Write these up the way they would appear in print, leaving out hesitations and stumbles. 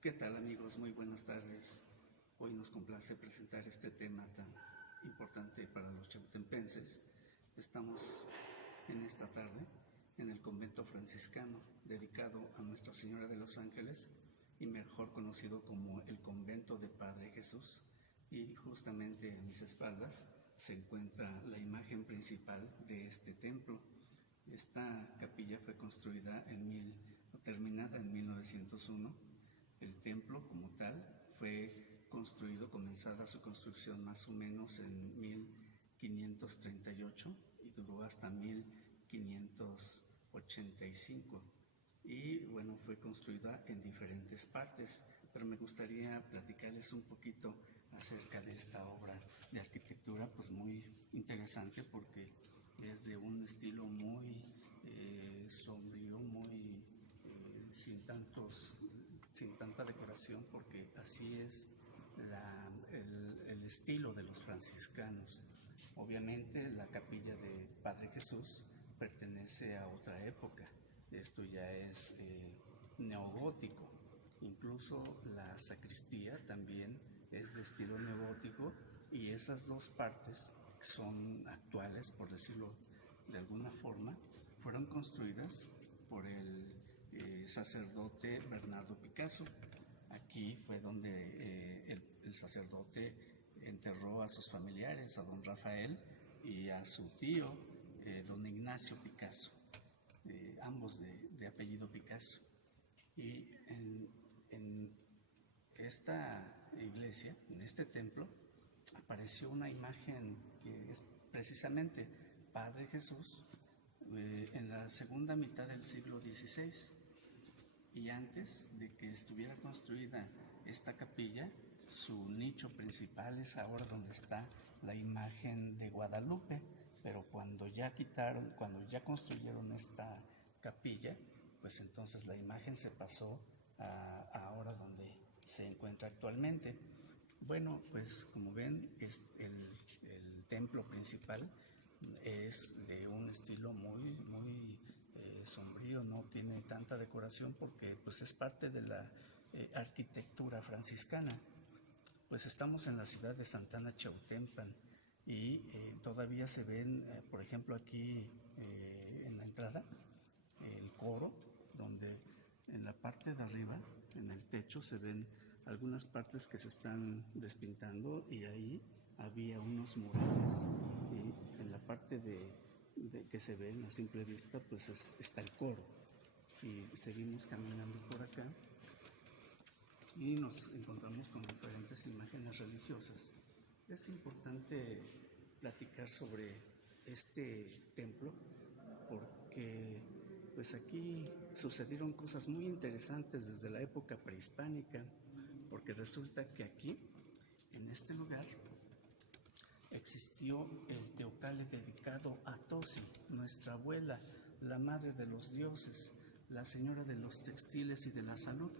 ¿Qué tal, amigos? Muy buenas tardes. Hoy nos complace presentar este tema tan importante para los chautempenses. Estamos en esta tarde en el convento franciscano dedicado a Nuestra Señora de los Ángeles y mejor conocido como el convento de Padre Jesús. Y justamente a mis espaldas se encuentra la imagen principal de este templo. Esta capilla fue terminada en 1901. El templo como tal fue comenzada su construcción más o menos en 1538 y duró hasta 1585. Y bueno, fue construida en diferentes partes, pero me gustaría platicarles un poquito acerca de esta obra de arquitectura, pues muy interesante porque es de un estilo muy sombrío, muy sin tanta decoración, porque así es el estilo de los franciscanos. Obviamente la capilla de Padre Jesús pertenece a otra época, esto ya es neogótico, incluso la sacristía también es de estilo neogótico, y esas dos partes son actuales, por decirlo de alguna forma, fueron construidas por el sacerdote Bernardo Picasso. Aquí fue donde el sacerdote enterró a sus familiares, a don Rafael y a su tío, don Ignacio Picasso, ambos de apellido Picasso. Y en esta iglesia, en este templo, apareció una imagen que es precisamente Padre Jesús en la segunda mitad del siglo XVI. Y antes de que estuviera construida esta capilla, su nicho principal es ahora donde está la imagen de Guadalupe, pero cuando ya construyeron esta capilla, pues entonces la imagen se pasó a ahora donde se encuentra actualmente. Bueno, pues como ven, el templo principal es de un estilo muy sombrío, no tiene tanta decoración porque pues es parte de la arquitectura franciscana. Pues estamos en la ciudad de Santana Chautempan y todavía se ven, por ejemplo, aquí en la entrada, el coro, donde en la parte de arriba, en el techo, se ven algunas partes que se están despintando, y ahí había unos murales, y en la parte de que se ven a simple vista pues está el coro. Y seguimos caminando por acá y nos encontramos con diferentes imágenes religiosas. Es importante platicar sobre este templo porque pues aquí sucedieron cosas muy interesantes desde la época prehispánica, porque resulta que aquí, en este lugar, existió el teocalli dedicado a Tosi, nuestra abuela, la madre de los dioses, la señora de los textiles y de la salud.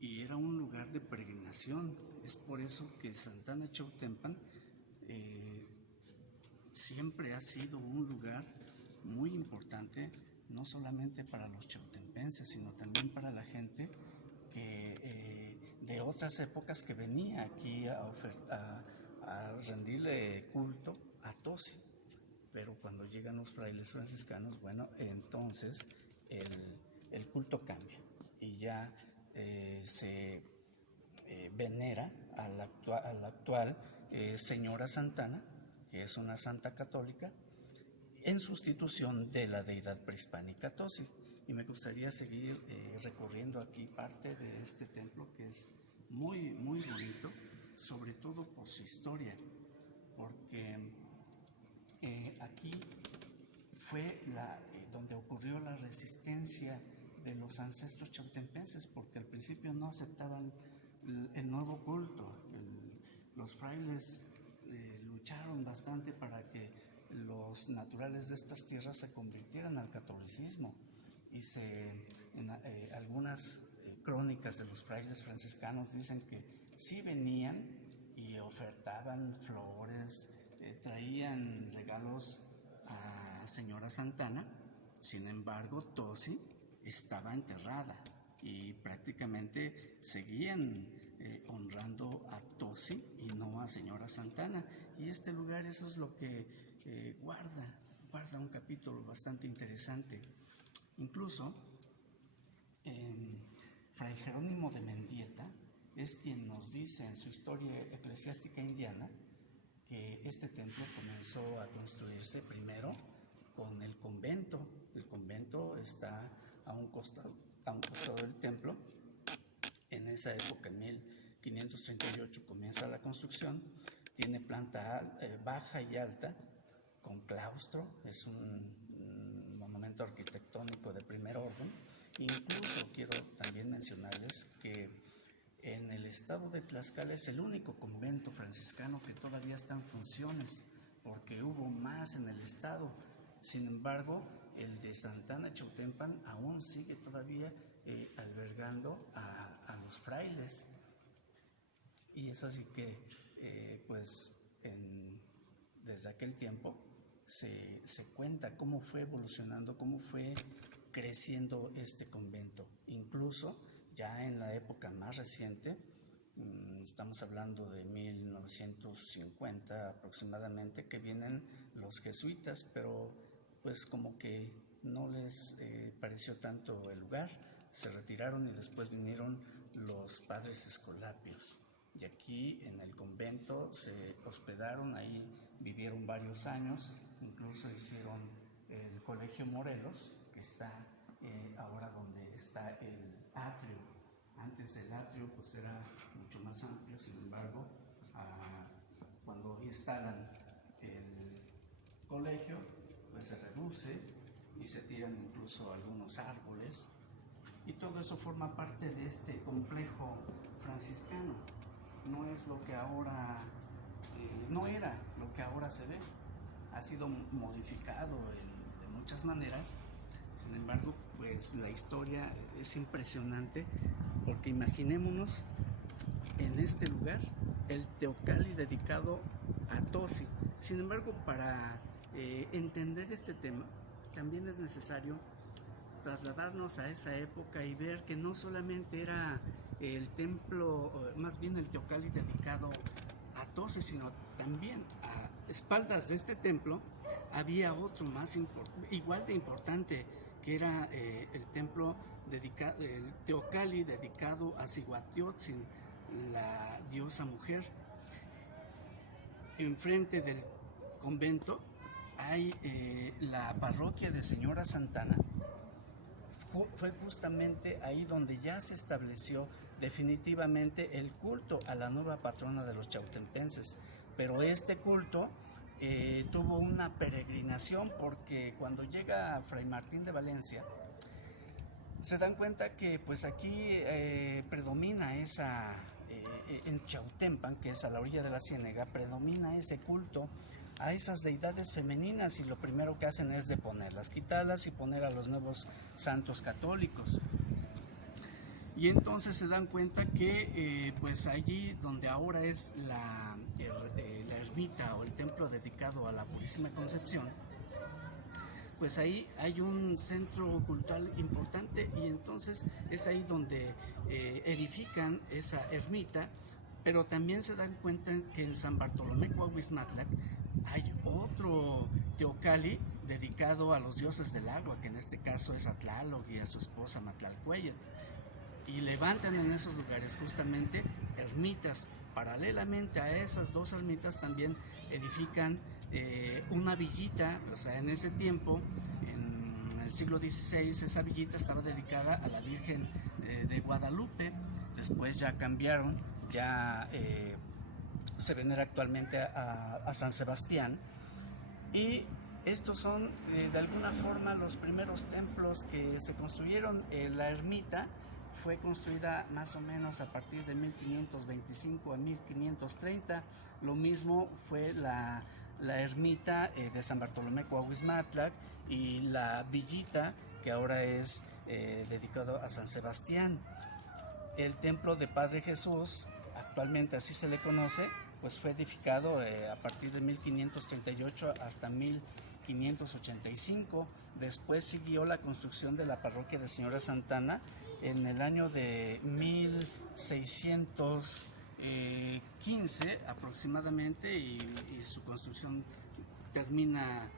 Y era un lugar de peregrinación. Es por eso que Santana Chautempan siempre ha sido un lugar muy importante, no solamente para los chautempenses, sino también para la gente que de otras épocas que venía aquí a rendirle culto a Tosi. Pero cuando llegan los frailes franciscanos, bueno, entonces el culto cambia y ya se venera a la actual señora Santana, que es una santa católica, en sustitución de la deidad prehispánica Tosi. Y me gustaría seguir recorriendo aquí parte de este templo, que es muy bonito, sobre todo por su historia, porque aquí fue donde ocurrió la resistencia de los ancestros chautempenses, porque al principio no aceptaban el nuevo culto. Los frailes lucharon bastante para que los naturales de estas tierras se convirtieran al catolicismo, y algunas crónicas de los frailes franciscanos dicen que sí venían y ofertaban flores, traían regalos a señora Santana. Sin embargo, Tosi estaba enterrada y prácticamente seguían honrando a Tosi y no a Señora Santana. Y este lugar, eso es lo que guarda un capítulo bastante interesante. Incluso Fray Jerónimo de Mendieta es quien nos dice en su historia eclesiástica indiana que este templo comenzó a construirse primero con el convento. El convento está a un costado del templo. En esa época, en 1538, comienza la construcción. Tiene planta baja y alta, con claustro. Es un monumento arquitectónico de primer orden. Incluso quiero también mencionarles que en el estado de Tlaxcala es el único convento franciscano que todavía está en funciones, porque hubo más en el estado. Sin embargo, el de Santana Chautempan aún sigue todavía albergando a los frailes. Y es así que, desde aquel tiempo se cuenta cómo fue evolucionando, cómo fue creciendo este convento. Incluso ya en la época más reciente, estamos hablando de 1950 aproximadamente, que vienen los jesuitas, pero pues como que no les pareció tanto el lugar, se retiraron y después vinieron los padres escolapios. Y aquí en el convento se hospedaron, ahí vivieron varios años, incluso hicieron el Colegio Morelos, que está ahora donde está el atrio. Antes el atrio pues era mucho más amplio, sin embargo, cuando instalan el colegio, pues se reduce y se tiran incluso algunos árboles, y todo eso forma parte de este complejo franciscano. No es lo que ahora, no era lo que ahora se ve, ha sido modificado de muchas maneras. Sin embargo, pues la historia es impresionante, porque imaginémonos en este lugar el teocalli dedicado a Tosi. Sin embargo, para entender este tema, también es necesario trasladarnos a esa época y ver que no solamente era el templo, más bien el teocalli dedicado a Tosi, sino también a espaldas de este templo había otro igual de importante, que era el templo el teocalli dedicado a Cihuateotzin, la diosa mujer. Enfrente del convento hay la parroquia de Señora Santana. Fue justamente ahí donde ya se estableció definitivamente el culto a la nueva patrona de los chautempenses. Pero este culto tuvo una peregrinación, porque cuando llega Fray Martín de Valencia, se dan cuenta que pues aquí predomina en Chautempan, que es a la orilla de la ciénega, predomina ese culto a esas deidades femeninas, y lo primero que hacen es deponerlas, quitarlas y poner a los nuevos santos católicos. Y entonces se dan cuenta que pues allí donde ahora es la ermita o el templo dedicado a la Purísima Concepción, pues ahí hay un centro cultural importante, y entonces es ahí donde edifican esa ermita. Pero también se dan cuenta que en San Bartolomé Cuauhxmatlac hay otro teocalli dedicado a los dioses del agua, que en este caso es a Tlaloc y a su esposa Matlalcueyetl, y levantan en esos lugares justamente ermitas. Paralelamente a esas dos ermitas también edifican una villita. O sea, en ese tiempo, en el siglo XVI, esa villita estaba dedicada a la Virgen de Guadalupe. Después ya cambiaron, ya se venera actualmente a San Sebastián, y estos son de alguna forma los primeros templos que se construyeron. La ermita fue construida más o menos a partir de 1525 a 1530. Lo mismo fue la ermita de San Bartolomé Cuauhxmatlac, y la villita que ahora es dedicado a San Sebastián. El templo de Padre Jesús, actualmente así se le conoce, pues fue edificado a partir de 1538 hasta 1585. Después siguió la construcción de la parroquia de Señora Santa Ana en el año de 1615 aproximadamente, y su construcción termina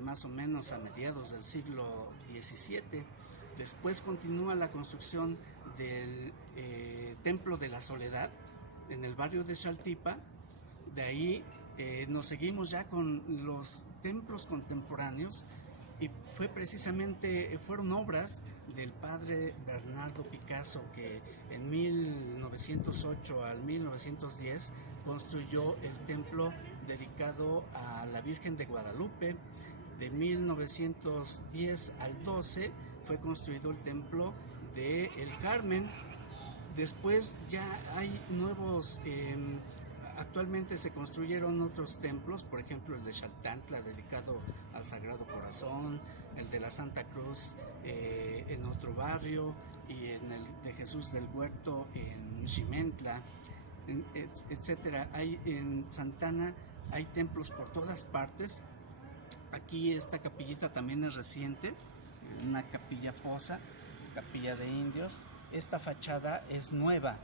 más o menos a mediados del siglo XVII. Después continúa la construcción del Templo de la Soledad en el barrio de Xaltipa. De ahí nos seguimos ya con los templos contemporáneos, y fueron obras del padre Bernardo Picasso, que en 1908 al 1910 construyó el templo dedicado a la Virgen de Guadalupe. De 1910 al 12 fue construido el templo de El Carmen. Después ya hay nuevos, actualmente se construyeron otros templos, por ejemplo el de Xaltantla, dedicado al Sagrado Corazón, el de la Santa Cruz en otro barrio, y en el de Jesús del Huerto en Ximentla, etcétera. En Santa Ana hay templos por todas partes. Aquí esta capillita también es reciente, una capilla posa, capilla de indios. Esta fachada es nueva.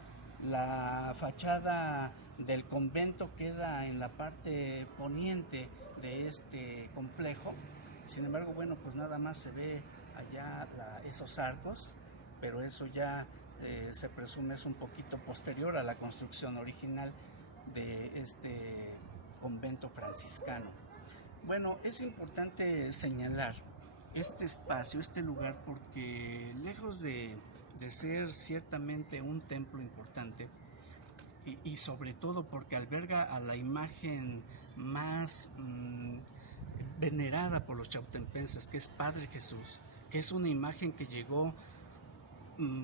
La fachada del convento queda en la parte poniente de este complejo. Sin embargo, bueno, pues nada más se ve allá esos arcos, pero eso ya se presume es un poquito posterior a la construcción original de este convento franciscano. Bueno, es importante señalar este espacio, este lugar, porque lejos de ser ciertamente un templo importante, y sobre todo porque alberga a la imagen más venerada por los chautempenses, que es Padre Jesús, que es una imagen que llegó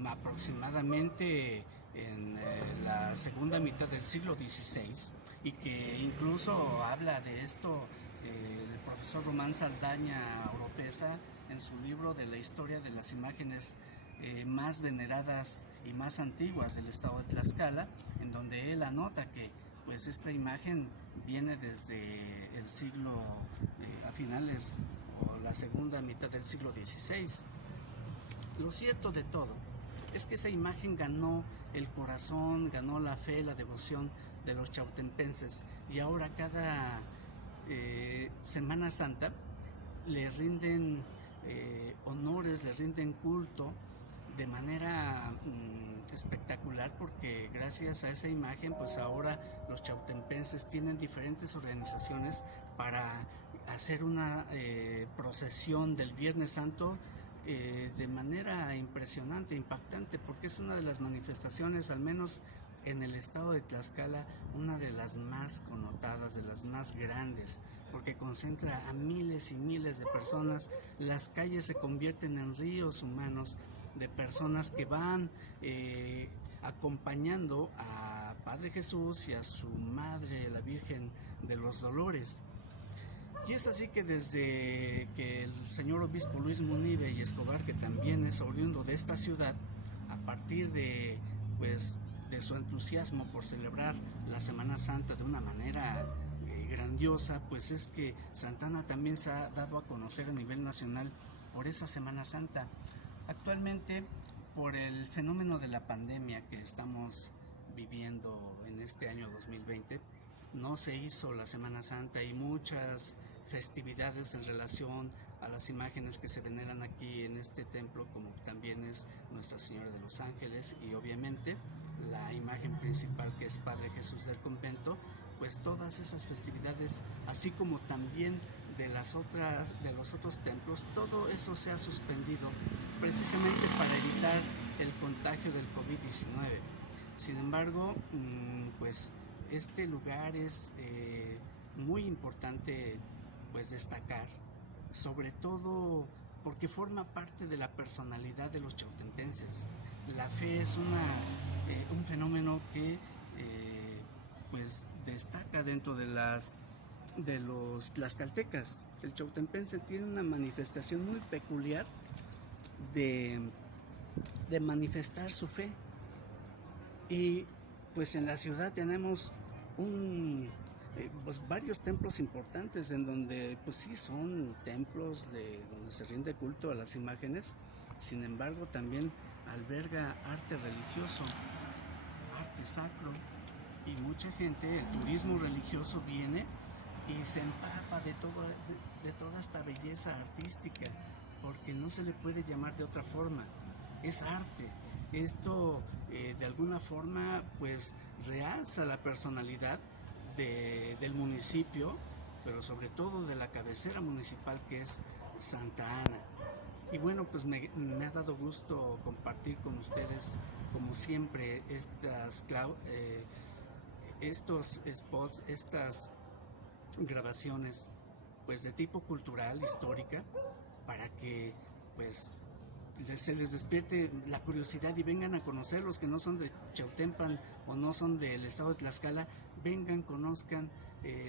aproximadamente en la segunda mitad del siglo XVI, y que incluso habla de esto el profesor Román Saldaña Oropesa en su libro de la historia de las imágenes más veneradas y más antiguas del estado de Tlaxcala, en donde él anota que pues esta imagen viene desde el siglo a finales o la segunda mitad del siglo XVI. Lo cierto de todo es que esa imagen ganó el corazón, ganó la fe, la devoción de los chautempenses, y ahora cada Semana Santa le rinden honores, le rinden culto de manera espectacular, porque gracias a esa imagen pues ahora los chautempenses tienen diferentes organizaciones para hacer una procesión del Viernes Santo de manera impresionante, impactante, porque es una de las manifestaciones, al menos en el estado de Tlaxcala, una de las más connotadas, de las más grandes, porque concentra a miles y miles de personas. Las calles se convierten en ríos humanos de personas que van acompañando a Padre Jesús y a su madre, la Virgen de los Dolores. Y es así que desde que el señor obispo Luis Munive y Escobar, que también es oriundo de esta ciudad, a partir de su entusiasmo por celebrar la Semana Santa de una manera grandiosa, pues es que Santa Ana también se ha dado a conocer a nivel nacional por esa Semana Santa. Actualmente, por el fenómeno de la pandemia que estamos viviendo en este año 2020, no se hizo la Semana Santa, y muchas festividades en relación a las imágenes que se veneran aquí en este templo, como también es Nuestra Señora de los Ángeles, y obviamente la imagen principal, que es Padre Jesús del convento, pues todas esas festividades, así como también de los otros templos, todo eso se ha suspendido precisamente para evitar el contagio del COVID-19. Sin embargo, pues este lugar es muy importante pues destacar, sobre todo porque forma parte de la personalidad de los chautempenses. La fe es un fenómeno que pues destaca dentro de los tlaxcaltecas. El chautempense tiene una manifestación muy peculiar de manifestar su fe, y pues en la ciudad tenemos pues varios templos importantes en donde pues sí son templos donde se rinde culto a las imágenes. Sin embargo, también alberga arte religioso, arte sacro, y mucha gente, el turismo religioso viene y se empapa de toda esta belleza artística, porque no se le puede llamar de otra forma, es arte. Esto de alguna forma pues realza la personalidad del municipio, pero sobre todo de la cabecera municipal, que es Santa Ana. Y bueno, pues me ha dado gusto compartir con ustedes, como siempre, estos spots, estas grabaciones pues de tipo cultural, histórica, para que pues se les despierte la curiosidad y vengan a conocer. Los que no son de Chautempan o no son del estado de Tlaxcala, vengan, conozcan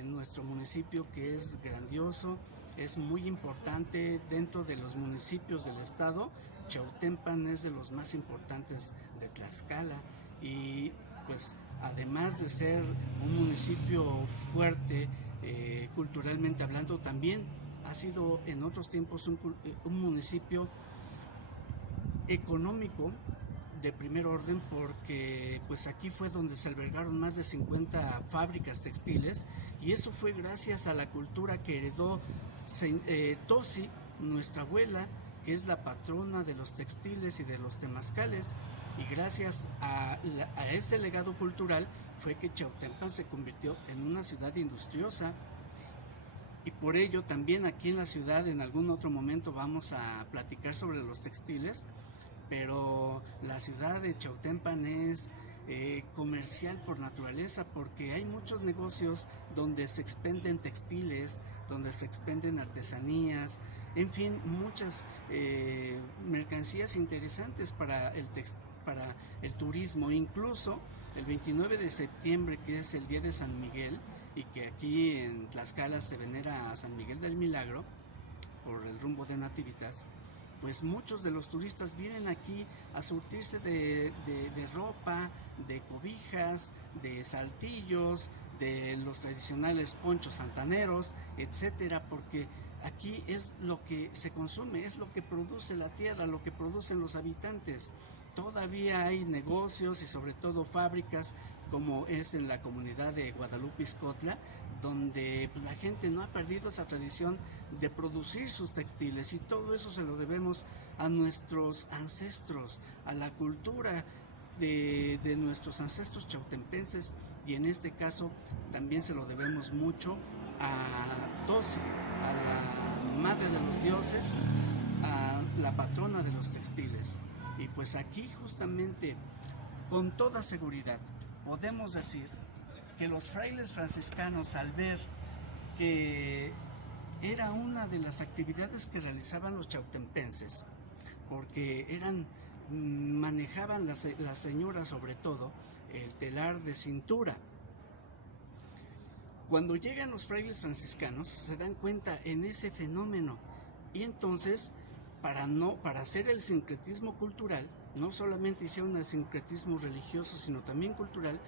nuestro municipio, que es grandioso, es muy importante dentro de los municipios del estado. Chautempan es de los más importantes de Tlaxcala, y pues además de ser un municipio fuerte culturalmente hablando, también ha sido en otros tiempos un municipio económico de primer orden, porque pues aquí fue donde se albergaron más de 50 fábricas textiles, y eso fue gracias a la cultura que heredó Tosi, nuestra abuela, que es la patrona de los textiles y de los temazcales, y gracias a ese legado cultural fue que Chautempan se convirtió en una ciudad industriosa. Y por ello también aquí en la ciudad en algún otro momento vamos a platicar sobre los textiles, pero la ciudad de Chautempan es comercial por naturaleza, porque hay muchos negocios donde se expenden textiles, donde se expenden artesanías, en fin, muchas mercancías interesantes para el turismo. Incluso el 29 de septiembre, que es el día de San Miguel, y que aquí en Tlaxcala se venera a San Miguel del Milagro por el rumbo de Nativitas, pues muchos de los turistas vienen aquí a surtirse de ropa, de cobijas, de saltillos, de los tradicionales ponchos santaneros, etcétera, porque aquí es lo que se consume, es lo que produce la tierra, lo que producen los habitantes. Todavía hay negocios y sobre todo fábricas, como es en la comunidad de Guadalupe Ixcotla, donde la gente no ha perdido esa tradición de producir sus textiles, y todo eso se lo debemos a nuestros ancestros, a la cultura de nuestros ancestros chautempenses, y en este caso también se lo debemos mucho a Tosi, a la madre de los dioses, a la patrona de los textiles. Y pues aquí justamente, con toda seguridad, podemos decir que los frailes franciscanos, al ver que era una de las actividades que realizaban los chautempenses, porque manejaban las señoras sobre todo el telar de cintura. Cuando llegan los frailes franciscanos se dan cuenta en ese fenómeno, y entonces para hacer el sincretismo cultural, no solamente hicieron el sincretismo religioso, sino también cultural,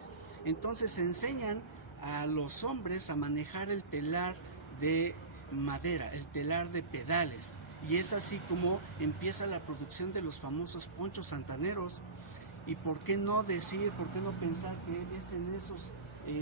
entonces enseñan a los hombres a manejar el telar de madera, el telar de pedales, y es así como empieza la producción de los famosos ponchos santaneros. Y por qué no decir, por qué no pensar que es en esos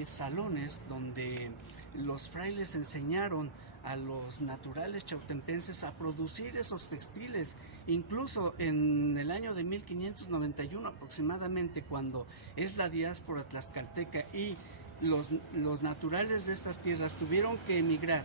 salones donde los frailes enseñaron a los naturales chautempenses a producir esos textiles. Incluso en el año de 1591 aproximadamente, cuando es la diáspora tlaxcalteca y los naturales de estas tierras tuvieron que emigrar,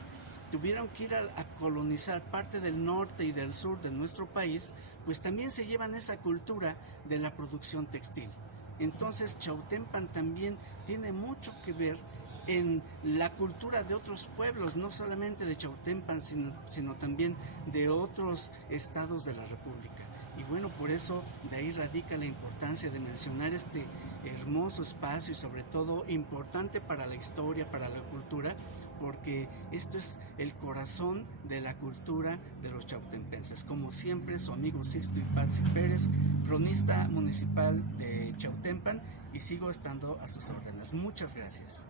tuvieron que ir a colonizar parte del norte y del sur de nuestro país, pues también se llevan esa cultura de la producción textil. Entonces Chautempan también tiene mucho que ver en la cultura de otros pueblos, no solamente de Chautempan, sino también de otros estados de la República. Y bueno, por eso de ahí radica la importancia de mencionar este hermoso espacio, y sobre todo importante para la historia, para la cultura, porque esto es el corazón de la cultura de los chautempenses. Como siempre, su amigo Sixto Ipazzi Pérez, cronista municipal de Chautempan, y sigo estando a sus órdenes. Muchas gracias.